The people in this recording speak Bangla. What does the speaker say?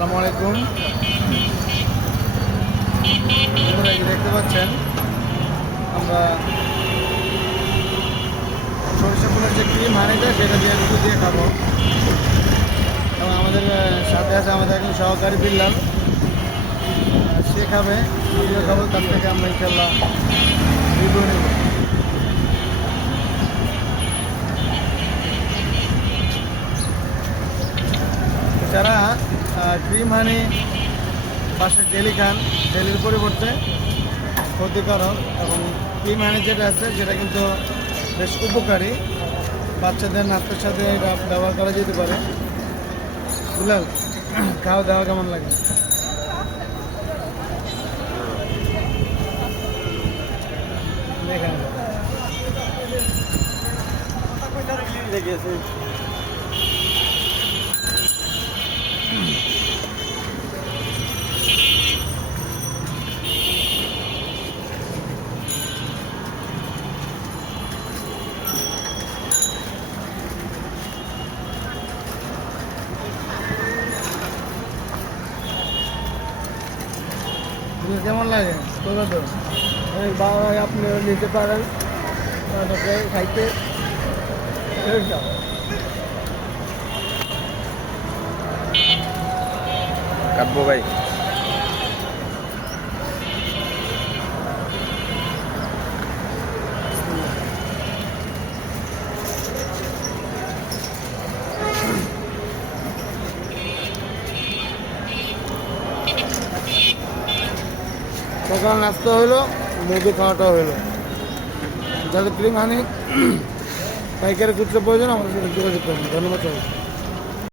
আসসালামু আলাইকুম। দেখতে পাচ্ছেন আমরা সরিষা ফুলের যে ক্রিম হানিটা সেটা দিয়ে দুধ দিয়ে খাবো। এবং আমাদের সাথে আছে আমাদের একজন সহকারী বিল্লাল, সে খাবে, ভিডিও খাবো, তার থেকে আমরা ইনশাল্লাহ রিভিউ নেব। যারা ক্রিম হানি পাশে জেলি খান, জেলির পরিবর্তে ক্ষতিকারক, এবং ক্রিম হানি যেটা আছে সেটা কিন্তু বেশ উপকারী, বাচ্চাদের নাস্তার সাথে এটা ব্যবহার করা যেতে পারে। বুঝলেন, খাওয়া দাওয়া কেমন লাগে? দেখেন কেমন লাগে? তোরা তো বাবা আপনি নিতে পারেন, খাইতে কাটবো ভাই। সকাল নাস্তা হইলো, মধু খাওয়াটাও হইলো। যাদের ক্রিম হানি পাইকারি খুচরো প্রয়োজন আমাদের সাথে যোগাযোগ করুন। ধন্যবাদ সবাই।